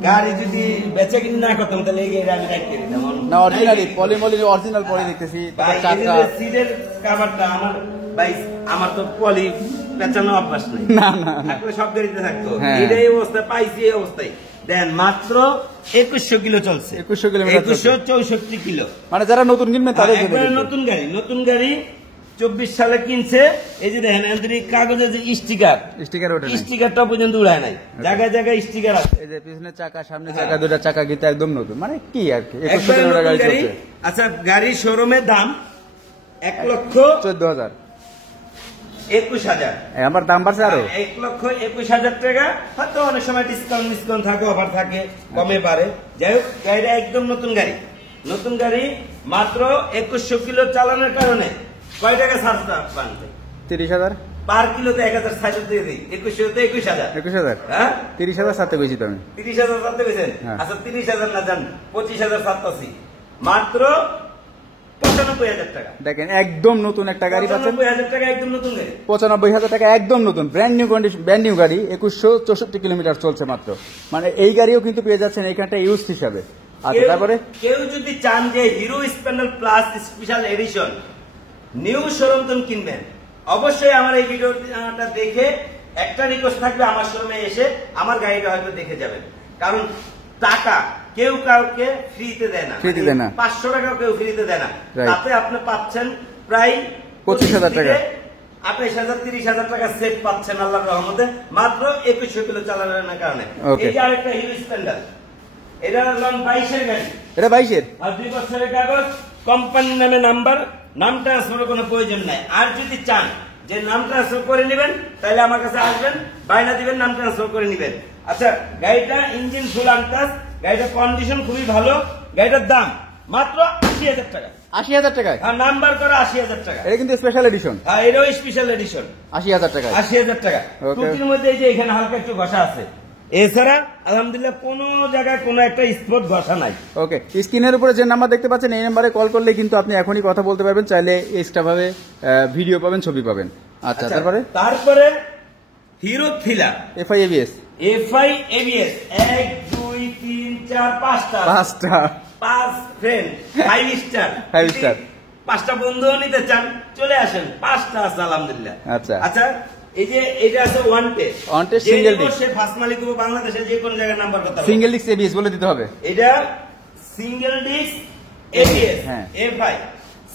গাড়ি যদি বেচে কিনে না করতাম তাহলে এই গাড়ি আমি রাখতে দিতাম না, অরিজিনালি পলিমলি অরিজিনাল পরে দেখতেছি। ভাই। তারপর এই চাকা, যে সিটের কভারটা আমার, ভাই আমার তো পলি পেঁচানো অভ্যাস নেই, না না না, থাকলে সব গাড়িতে থাকতো, হ্যাঁ। এটাই অবস্থা পাইছি, এই অবস্থায় দেন মাত্র 2100 কিলো চলছে। 2100 কিলোমিটার চলছে। 2164 কিলো। মানে যারা নতুন কিনবেন তাদের জন্য একবারে কিন্তু। নতুন গাড়ি, নতুন গাড়ি 24 সালে কিনছে। এই যে দেখেন আন্তরিক কাগজের যে স্টিকার, স্টিকার ওঠে নাই। স্টিকারটা পর্যন্ত উড়ায় নাই, জায়গায় জায়গায় স্টিকার আছে। এই যে পিছনের চাকা, সামনের চাকা, দুটা চাকা কিন্তু একদম নতুন, মানে কি আর কি 2100 একবারে কিলোমিটার নতুন গাড়ি গাড়ি। চলছে। আচ্ছা, গাড়ি শোরুমের দাম 1,21,000। 14,000। আমার দাম বাড়ছে আরো। 1,21,000 টাকা। হয়তো অনেক সময় ডিসকাউন্ট থাকে, অফার থাকে, কমে পারে। যাই হোক, গাড়িটা একদম নতুন গাড়ি, নতুন গাড়ি মাত্র 2100 কিলো চালানোর কারণে কয় টাকা ছাড় পান? 30,000 পার কিলোতে 1,000 দিয়ে দিই, 2100 21,000। 21,000 হ্যাঁ 30,000 সাথে কইছি তো আমি। 30,000 ছাড়তে পেয়েছেন? হ্যাঁ। আচ্ছা 30,000 না যান, 25,000 ছাড়তাছি, মাত্র 95,000 টাকা। দেখেন একদম নতুন একটা গাড়ি পাচ্ছেন, 95,000 টাকা একদম নতুন গাড়ি। 95,000 টাকা একদম নতুন brand new condition, brand new গাড়ি, 2164 কিলোমিটার চলছে মাত্র। মানে এই গাড়িও কিন্তু পেয়ে যাচ্ছেন এইখানটা ইউজ হিসাবে। আচ্ছা তারপরে কেউ যদি চান যে hero Splendor plus special edition new showroom কিনবেন, অবশ্যই আমার এই ভিডিওটা দেখে একটা রিকোয়েস্ট থাকবে, আমার শোরুমে এসে আমার গাড়িটা হয়তো দেখে যাবেন। কারণ টাকা কেউ কাউকে ফ্রিতে দেয় না, ফ্রিতে দেয় না। 500 টাকাও কেউ ফ্রিতে দেয় না। Right. তাতে আপনি পাচ্ছেন প্রায় 25,000 টাকা। 28,000 30,000 টাকা সেভ পাচ্ছেন আল্লাহর রহমতে, মাত্র 2100 কিলো চালানোর কারণে। Okay. এই যে আরেকটা হিরো স্প্লেন্ডার, এটা হলো 22-এর গাড়ি, এটা 22-এর, আর 2 বছরের কাগজ, কোম্পানির নামে নাম্বার, নাম ট্রান্সফারের কোনো প্রয়োজন নাই। আর যদি চান যে নাম ট্রান্সফার করে নেবেন, তাহলে আমার কাছে আসবেন, বায়না দিবেন, নাম ট্রান্সফার করে নেবেন। আচ্ছা, গাড়িটা ইঞ্জিন ফুল আনটাচ, গাড়িটার কন্ডিশন খুবই ভালো, গাড়িটার দাম মাত্র 80,000 টাকা। 80,000 টাকায়, আর নাম্বার করা 80,000 টাকা। এটা কিন্তু স্পেশাল এডিশন। হ্যাঁ, এটাও স্পেশাল এডিশন, 80,000 টাকায়। 80,000 টাকা। Okay. টুটির মধ্যে এই যে এখানে হালকা একটু ঘষা আছে, এছাড়া আলহামদুলিল্লাহ কোনো জায়গায় কোনো একটা স্পট ঘষা নাই। ওকে, স্ক্রিনের উপরে যে নাম্বার দেখতে পাচ্ছেন এই নাম্বারে কল করলে কিন্তু আপনি এখনই কথা বলতে পারবেন, চাইলে এক্সট্রা ভাবে ভিডিও পাবেন, ছবি পাবেন। আচ্ছা তারপরে hero thriller FI ABS, FI ABS 1 2 3 4 5টা 5 ফ্রেন্ড 5 স্টার 5 স্টার। 5টা বন্ধুও নিতে চান চলে আসেন, 5টা আছে আলহামদুলিল্লাহ। আচ্ছা এই যে এটা আছে ওয়ান টেস্ট, সিঙ্গেল ডিস্ক, সে ফার্স্ট মালিক হবে, বাংলাদেশের যে কোনো জায়গায় নাম্বার করতে হবে। সিঙ্গেল ডিস্ক ABS বলে দিতে হবে। এটা সিঙ্গেল ডিস্ক ABS হ্যাঁ। FI,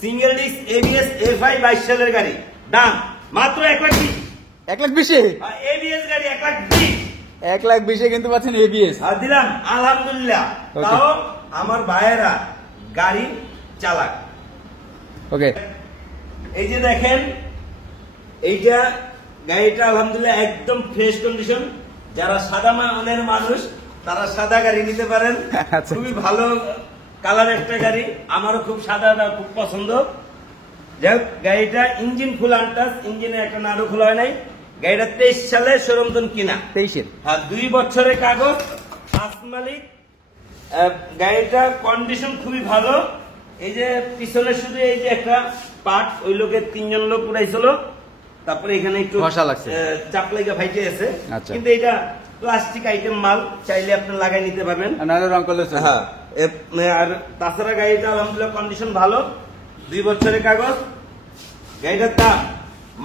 single disc ABS FI 22 সালের গাড়ি, দাম মাত্র 1,20,000। 1,20,000 ABS গাড়ি 1,20,000, 1,20,000 কিন্তু পাচ্ছেন ABS। আর দিলাম আলহামদুলিল্লাহ। Okay. তাও আমার ভাইয়েরা গাড়ি চালাক। ওকে, এই যে দেখেন, এইটা গাড়িটা আলহামদুলিল্লাহ একদম ফ্রেশ কন্ডিশন। যারা সাদা মানের মানুষ তারা সাদা গাড়ি নিতে পারেন, আচ্ছা। খুবই ভালো কালার একটা গাড়ি, আমারও খুব সাদাটা খুব পছন্দ। যাই হোক, গাড়িটা ইঞ্জিন ফুল আনটাচ, ইঞ্জিনে একটা নাড়ু খোলা হয় নাই। গাড়িটা 23 সালে শোরুম কিনা, 23-এর। আর 2 বছরের কাগজ, ফার্স্ট মালিক। গাড়িটা কন্ডিশন খুবই ভালো। এই যে পিছনে শুধু এই যে একটা পার্ট, ওই লোকের 3জন লোক উড়াইছিল, তারপরে এখানে একটু ঘষা লাগছে, চাপ লাগা ফাইটে আছে। আচ্ছা। কিন্তু এটা প্লাস্টিক আইটেম মাল, চাইলে আপনি লাগাই নিতে পারবেন। নাহলে রং করলে চলবে। হ্যাঁ, আর তাছাড়া গাড়িটা আলহামদুলিল্লাহ কন্ডিশন ভালো, 2 বছরের কাগজ। গাড়িটার দাম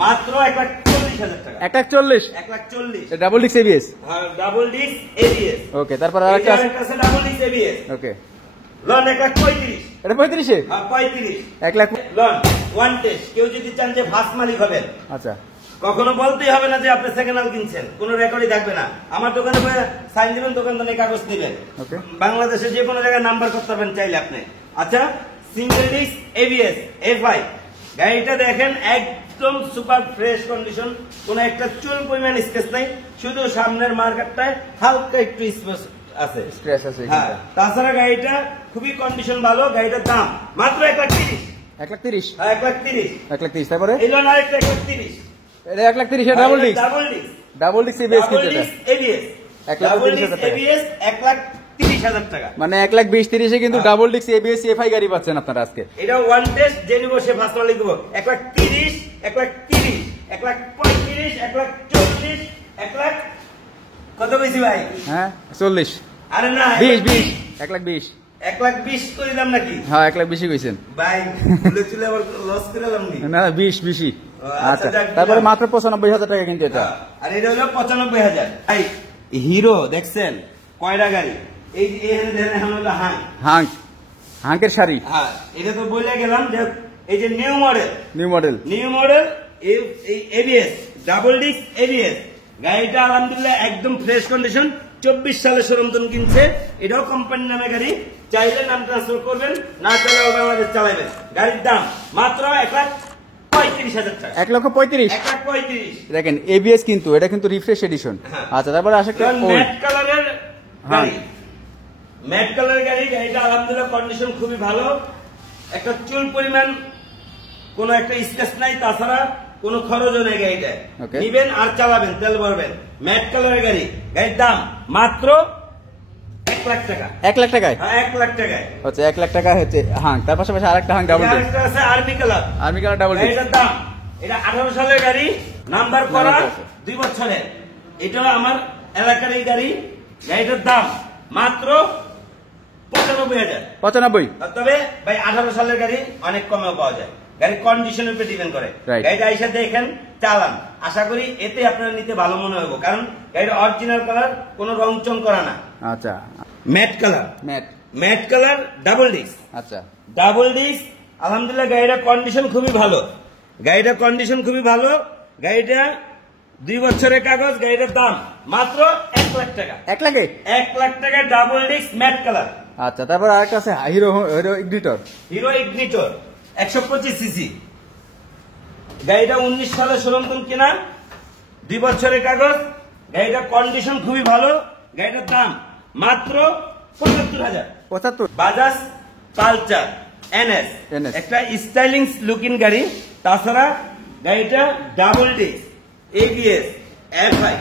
মাত্র 1,40,000 টাকা। 1,40,000, 1,40,000 ডাবল ডিস্ক ABS। হ্যাঁ, ডাবল ডিস্ক ABS। ওকে, তারপর আরেকটা আছে, আছে ডাবল ডিস্ক ABS। ওকে, লন 1,35,000। এটা 35-এ, হ্যাঁ, 35,000 1 লাখ। Loan one test. কেউ যদি চান যে ফার্স্ট মালিক হবেন, আচ্ছা, কখনো বলতেই হবে না যে আপনি সেকেন্ড হ্যান্ড কিনছেন, কোনো রেকর্ডই থাকবে না। আমার দোকানে সাইন দিবেন, দোকানদারে কাগজ দিবেন, ওকে, বাংলাদেশে যে কোনো জায়গায় নাম্বার করতে পারবেন চাইলে আপনি। আচ্ছা, সিঙ্গেল ডিস্ক ABS FI গাড়িটা দেখেন একদম সুপার ফ্রেশ কন্ডিশন, কোনো একটা চুল পরিমাণ স্কেচ নাই, শুধু সামনের মার্কেটটায় হালকা একটু স্পেস আছে, স্ক্র্যাচ আছে হ্যাঁ। এখানটা। তাছাড়া গাড়িটা খুবই কন্ডিশন ভালো। গাড়িটার দাম মাত্র 1,30,000। 1,30,000, হ্যাঁ, 1,30,000। 1,30,000। তারপরে এই লোন আরেকটা 1,30,000। এটা 1,30,000 double disc, double disc double disk ABS কিন্তু এটা। ABS 1,30,000 টাকা। ABS 1,30,000 টাকা। মানে 1,20,000-30,000 কিন্তু ডাবল ডিস্ক ABS FI গাড়ি পাচ্ছেন আপনারা আজকে। এটা ওয়ান টেস্ট যে নিব সে ফার্স্ট মালিক দেবো। 1,30,000, 1,30,000, 1,35,000, 1,40,000, 1,00,000 কত বেশি ভাই? হ্যাঁ 40, আরে না, 20, 1,20,000। 1,20,000 করে দাম নাকি হ্যাঁ 1,20,000 কইছেন ভাই? ভুলে চলে আবার লস করে এলাম নি। না 20 আচ্ছা, যাক, তারপরে দিলাম। মাত্র 95,000 টাকা কিন্তু এটা। আর এটা হলো 95,000। ভাই হিরো দেখছেন কয়টা গাড়ি? এই যে এখানে দেখেন, এখন হলো হাঙ্কের শাড়ি, হ্যাঁ, এটা তো বলে গেলাম যে এই যে নিউ মডেল এই ABS ডাবল ডিস্ক ABS গাড়িটা আলহামদুলিল্লাহ একদম ফ্রেশ কন্ডিশন। 24 সালে শোরুম কিনছে, এটাও কোম্পানির নামে গাড়ি, চাইলে নাম ট্রান্সফার করবেন, না চাইলেও বাংলাদেশ চালাবেন। গাড়ির দাম মাত্র 1,35,000 টাকা। 1,35,000। 1,35,000 দেখেন ABS কিন্তু এটা কিন্তু রিফ্রেশ এডিশন। হ্যাঁ। আচ্ছা, তারপরে আসে একটা ম্যাট কালারের হ্যাঁ। গাড়ি, ম্যাট কালারের গাড়ি। গাড়িটা আলহামদুলিল্লাহ কন্ডিশন খুবই ভালো, একটা চুল পরিমাণ কোনো একটা স্কেচ নাই, তাছাড়া কোনো খরচও নেই গাড়িটায়। Okay. নিবেন আর চালাবেন, তেল ভরবেন। ম্যাট কালারের গাড়ি, গাড়ির দাম মাত্র 1 লাখ টাকা। 1 লাখ টাকায়? হ্যাঁ, 1 লাখ টাকায় হচ্ছে 1 লাখ টাকা হচ্ছে হাং, তার পাশাপাশি আরেকটা হাং ডাবল ডিস্ক, আরেকটা আছে army colour. Army colour double disk. গাড়িটার দাম, এটা 18 সালের গাড়ি, নাম্বার করা, নাম্বার আছে। 2 বছরের। এটা আমার এলাকার এই গাড়ি। গাড়িটার দাম মাত্র 95,000। 95? তবে ভাই 18 সালের গাড়ি অনেক কমেও পাওয়া যায়। গাড়ির কন্ডিশনের উপর ডিপেন্ড করে। Right. গাড়িটা আইসা দেখেন, চালান, আশা করি এতে আপনার নিতে ভালো মনে হবে, কারণ গাড়িটা অরিজিনাল কালার, কোনো রং চং করা না। আচ্ছা, matte colour, matte. Matte colour, double disc. আচ্ছা, ডাবল ডিস্ক, আলহামদুলিল্লাহ গাড়িটার কন্ডিশন খুবই ভালো। গাড়িটার কন্ডিশন খুবই ভালো। গাড়িটা 2 বছরের কাগজ। গাড়িটার দাম মাত্র 1 লাখ টাকা। 1 লাখে? 1 লাখ টাকা ডাবল ডিস্ক ম্যাট কালার। আচ্ছা, তারপর আরেকটা আছে hero hero ignitor. Hero ignitor 125 CC. গাড়িটা 19 সালে শোরুম কেনা, 2 বছরের কাগজ। গাড়িটার কন্ডিশন খুবই ভালো। গাড়িটার দাম মাত্র 75,000। 75? বাজাজ পালচার এনএস, NS একটা স্টাইলিং লুকিং গাড়ি। তাছাড়া গাড়িটা double disc, ABS, FI.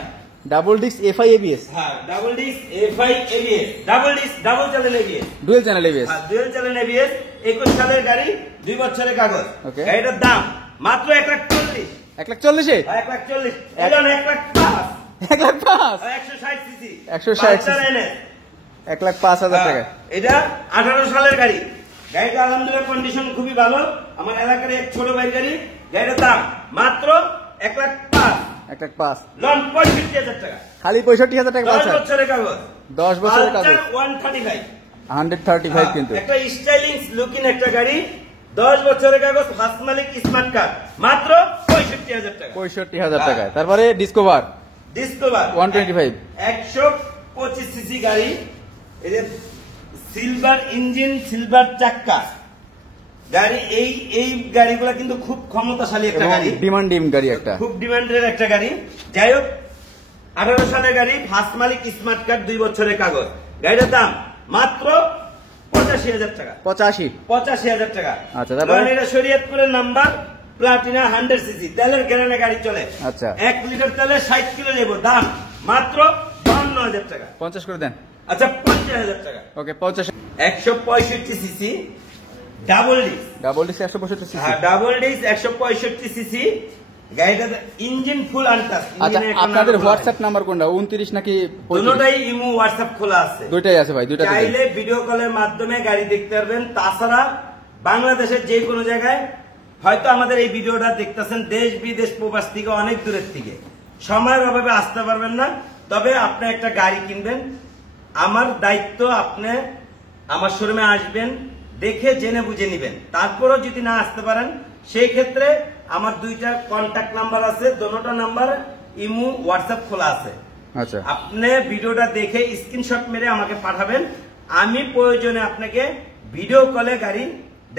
Double disc FI ABS? হ্যাঁ, double disc FI ABS, double disc, double channel ABS, dual channel ABS? হ্যাঁ, ডুয়েল চ্যানেল এবিএস। 21 সালের গাড়ি, 2 বছরের কাগজ। Okay. গাড়িটার দাম মাত্র 1,40,000। 1,40,000? 1,40,000, এটা 1,05,000। 1,05,000? 160 সিসি, 160 পালচার এনএস। 1,05,000 টাকা। এটা 18 সালের গাড়ি। গাড়িটা আলহামদুলিল্লাহ কন্ডিশন খুবই ভালো। আমার এলাকার এক ছোট ভাই গাড়ি। গাড়িটার দাম মাত্র 1,05,000। 1,05,000? লন 65,000 টাকা। খালি 65,000 টাকা 10 পাচ্ছেন? বছরের কাগজ। 10 বছরের কাগজ। পালচার 135। 135 কিন্তু। একটা স্টাইলিং লুকিং একটা গাড়ি, 10 বছরের কাগজ, ফার্স্ট মালিক, স্মার্ট কার্ড, মাত্র 65,000 টাকা। 65,000 টাকায়। তারপরে ডিসকভার ডিসকভার 125। 125 সিসি গাড়ি। এই যে সিলভার ইঞ্জিন, সিলভার চাক্কা গাড়ি। এই গাড়িগুলো কিন্তু খুব ক্ষমতাশালী একটা গাড়ি, ডিমান্ডিং গাড়ি একটা, খুব ডিমান্ডের একটা গাড়ি। যাই হোক, 18 সালের গাড়ি, ফার্স্ট মালিক, স্মার্ট কার্ড, 2 বছরের কাগজ। গাড়িটার দাম মাত্র 85,000 টাকা। 85,000 টাকা। আচ্ছা, তারপরে? কারণ এটা শরীয়তপুরের নাম্বার, প্লাটিনা 100 সিসি, তেলের গ্যারেন্টি গাড়ি চলে। আচ্ছা, 1 লিটার তেলে 60 কিলো নেব। দাম মাত্র 52,000 টাকা। 50 করে দেন। আচ্ছা, 50,000 টাকা। ওকে, 50। 165 CC double disc. Double disk 165 CC? হ্যাঁ, ডাবল ডিস্ক 165 সিসি। গাড়িটা ইঞ্জিন ফুল আনটাচ। আচ্ছা, আপনাদের হোয়াটসঅ্যাপ নাম্বার কোনটা? 29 নাকি 35? দুটোটাই ইমো হোয়াটসঅ্যাপ খোলা আছে। দুইটাই আছে ভাই, দুইটাতে দেন। চাইলে ভিডিও কলের মাধ্যমে গাড়ি দেখতে পারবেন। তাছাড়া বাংলাদেশের যে কোনো জায়গায়, হয়তো আমাদের এই ভিডিওটা দেখতেছেন দেশ বিদেশ প্রবাস থেকে, অনেক দূরের থেকে, সময়ের অভাবে আসতে পারবেন না। তবে আপনি একটা গাড়ি কিনবেন, আমার দায়িত্ব, আপনি আমার শোরুমে আসবেন, দেখে জেনে বুঝে নিবেন। তারপরও যদি না আসতে পারেন, সেই ক্ষেত্রে আমার 2টা কন্ট্যাক্ট নাম্বার আছে, দুটো নাম্বার ইমো হোয়াটসঅ্যাপ খোলা আছে। আচ্ছা, আপনি ভিডিওটা দেখে স্ক্রিনশট মেরে আমাকে পাঠাবেন। আমি প্রয়োজনে আপনাকে ভিডিও কলে গাড়ি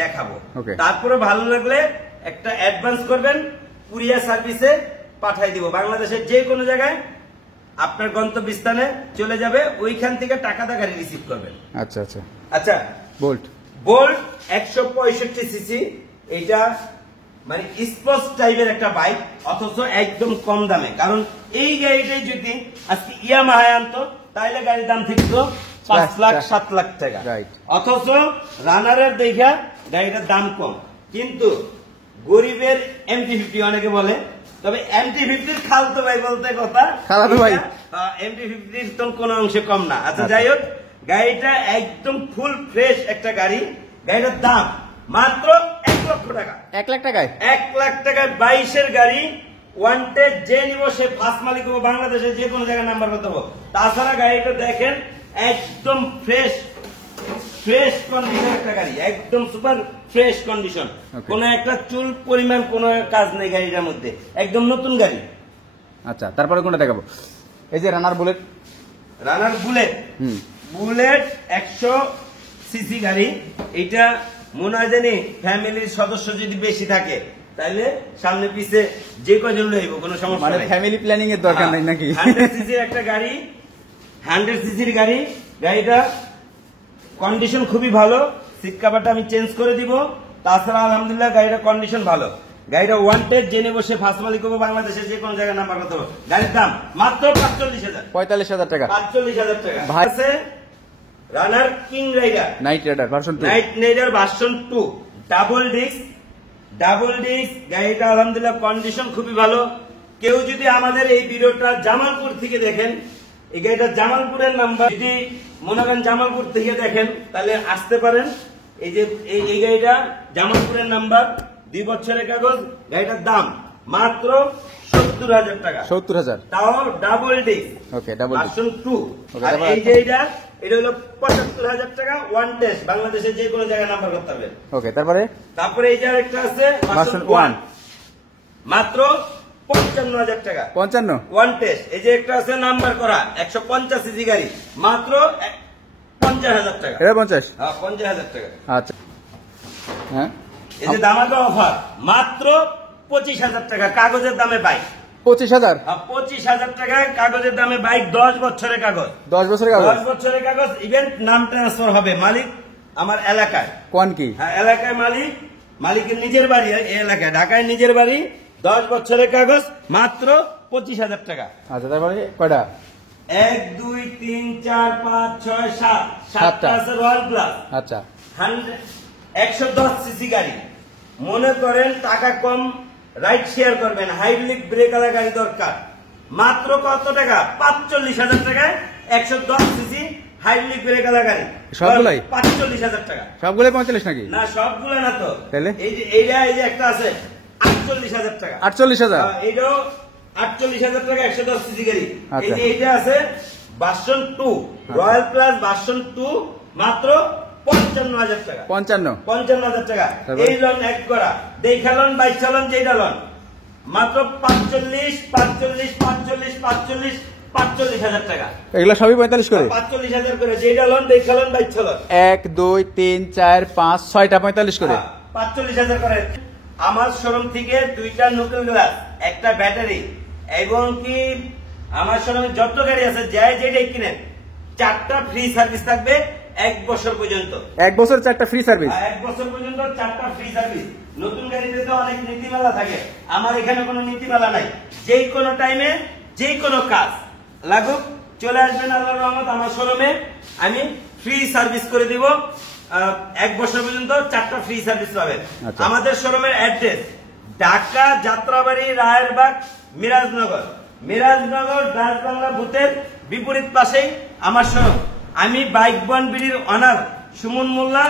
দেখাবো। Okay. তারপরে ভালো লাগলে একটা অ্যাডভান্স করবেন, কুরিয়ার সার্ভিসে পাঠাই দিব। বাংলাদেশের যে কোনো জায়গায় আপনার গন্তব্যস্থানে চলে যাবে, ওইখান থেকে টাকাটা গাড়ি রিসিভ করবেন। আচ্ছা, আচ্ছা। আচ্ছা, বোল্ট বোল্ট 165 সিসি। এটা মানে স্পোর্টস টাইপের একটা বাইক, অথচ একদম কম দামে। কারণ এই গাড়িটাই যদি আজকে ইয়ামাহা আনতো, তাইলে গাড়ির দাম থাকতো 5 লাখ 7 লাখ টাকা। Right. অথচ রানারের দেখা গাড়িটার দাম কম। কিন্তু গরিবের MT-50 অনেকে বলে, তবে MT-50 খালতো ভাই বলতে কথা, খালাতো ভাই। MT-50 তো কোনো অংশে কম না। আচ্ছা, যাই হোক, গাড়িটা একদম ফুল ফ্রেশ একটা গাড়ি। গাড়িটার দাম মাত্র 1 লক্ষ টাকা। 1 লাখ টাকায়? 1 লাখ টাকায় 22-এর গাড়ি। ওয়ান্টেড যে নিব সে ফার্স্ট মালিক হবো, বাংলাদেশের যে কোনো জায়গায় নাম্বার করতে হবো। তাছাড়া গাড়িটা দেখেন, একদম ফ্রেশ কন্ডিশন একটা গাড়ি, একদম সুপার ফ্রেশ কন্ডিশন। Okay. কোন একটা চুল পরিমাণ কোনো কাজ নেই গাড়িটার মধ্যে, একদম নতুন গাড়ি। আচ্ছা, তারপরে কোনটা দেখাবো? এই যে রানার বুলেট। রানার বুলেট, বুলেট 100 সিসি গাড়ি। এটা মনে হয় জানি ফ্যামিলির সদস্য যদি বেশি থাকে, তাহলে সামনে পিছে যে কজন লইব, কোনো সমস্যা মানে নাই। ফ্যামিলি প্ল্যানিং এর দরকার নাই নাকি? 100 সিসির একটা গাড়ি, 100 সিসির গাড়ি। গাড়িটা কন্ডিশন খুবই ভালো। সিট কভারটা আমি চেঞ্জ করে দিব। তাছাড়া আলহামদুলিল্লাহ গাড়িটার কন্ডিশন ভালো। গাড়িটা ওয়ান্টেড, জেনে বসে ফার্স্ট মালিক হবে, বাংলাদেশের যে কোনো জায়গায় নাম্বার করতে হবে। গাড়ির দাম মাত্র 45,000। 45,000 টাকা। 45,000 টাকা। ভাই আছে runner king rider, night rider version 2, night rider version 2 double disc. গাড়িটা আলহামদুলিল্লাহ কন্ডিশন খুবই ভালো। কেউ যদি আমাদের এই ভিডিওটা জামালপুর থেকে দেখেন, এই গাড়িটা জামালপুরের নাম্বার, যদি মনে করেন জামালপুর থেকে দেখেন তাহলে আসতে পারেন। এই যে এই গাড়িটা জামালপুরের নাম্বার, 2 বছরের কাগজ। গাড়িটার দাম মাত্র 70,000 টাকা। 70,000, তাও double disc. Okay double disc. Version 2। Okay, আর তারপর এই যে এটা হলো 75,000 টাকা, ওয়ান টেস্ট, বাংলাদেশের যে কোনো জায়গায় নাম্বার করতে পারবেন। ওকে তারপরে তারপরে এই যে আরেকটা আছে ভার্সন ভার্সন 1, 1, মাত্র 55,000 টাকা, 55, ওয়ান টেস্ট। এই যে একটা আছে নাম্বার করা 150 সিসি গাড়ি, মাত্র 50,000 টাকা। এটা 50, হ্যাঁ 50,000 টাকা। আচ্ছা হ্যাঁ। এই যে দামাকা অফার মাত্র 25,000 টাকা, কাগজের দামে বাইক। 25,000, 25,000 টাকায় কাগজের দামে বাইক, 10 বছরের কাগজ। 10 বছরের কাগজ। 10 বছরের কাগজ, ইভেন্ট নাম ট্রান্সফার হবে, মালিক আমার এলাকায়। কোন কি? হ্যাঁ এলাকায় মালিকের নিজের বাড়ি, এই এলাকায় ঢাকায় নিজের বাড়ি, 10 বছরের কাগজ, মাত্র 25,000 টাকা। আচ্ছা তারপরে কয়টা? 1 2 3 4 5 6 7 সাতটা। 7টা আছে রয়্যাল প্লাস। আচ্ছা 110 সিসি গাড়ি। মনে করেন টাকা কম, রাইড শেয়ার করবেন, হাইড্রোলিক ব্রেকার গাড়ি দরকার, মাত্র কত টাকা? 45,000 টাকায় 110 সিসি হাইড্রোলিক ব্রেকার গাড়ি। সবগুলাই? 45,000 টাকা। সবগুলোই 45 নাকি? না সবগুলো না তো। তাহলে? এই যে এই যে একটা আছে 48,000 টাকা। 48,000, এইটাও 48,000 টাকা, 110 সিসি গাড়ি। এই আচ্ছা। যে এইটা আছে ভার্সন 2 রয়্যাল প্লাস ভার্সন 2, মাত্র 55,000 টাকা। 55,000 টাকা। তারপর? এই লোন এক করা, দেখালন বাইক চালন যেটা লোন, মাত্র 45,000 টাকা। এগুলো সবই 45 করে? 45,000 করে, যেটা লোন দেখালন বাইক চালন। 1 2 3 4 5 6টা 45 করে। 45,000 করে। আমার শোরুম থেকে 2টা নকল গ্লাস, একটা ব্যাটারি, এবং কি আমার শোরুমে যত গাড়ি আছে যাই যেটাই কিনেন 4টা ফ্রি সার্ভিস থাকবে 1 বছর পর্যন্ত। 1 বছর 4টা ফ্রি সার্ভিস। 1 বছর পর্যন্ত 4টা ফ্রি সার্ভিস। নতুন গাড়িতে তো অনেক নীতিমালা থাকে, আমার এখানে কোনো নীতিমালা নাই। যেই কোনো টাইমে যেই কোনো কাজ লাগুক চলে আসবেন আল্লাহর রহমত আমার শোরুমে, আমি ফ্রি সার্ভিস করে দিব। 1 বছর পর্যন্ত 4টা ফ্রি সার্ভিস পাবেন। আচ্ছা। আমাদের শোরুমের অ্যাড্রেস ঢাকা যাত্রাবাড়ি রায়েরবাগ মিরাজনগর রাজবাংলা বুথের বিপরীত পাশেই আমার শোরুম। আমি বাইক বন বিডির অনার সুমন মোল্লা।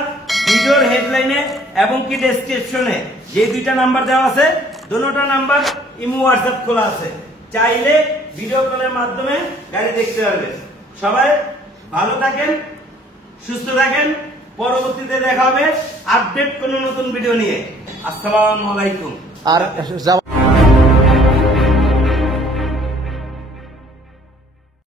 ভিডিওর হেডলাইনে এবং কি ডেসক্রিপশনে যে 2টা নাম্বার দেওয়া আছে, দুটোটা নাম্বার ইমো হোয়াটসঅ্যাপ খোলা আছে, চাইলে ভিডিও কলের মাধ্যমে গাড়ি দেখতে পারবেন। সবাই ভালো থাকেন, সুস্থ থাকেন। পরবর্তীতে দেখা হবে আপডেট কোন নতুন ভিডিও নিয়ে। আসসালামু আলাইকুম। আর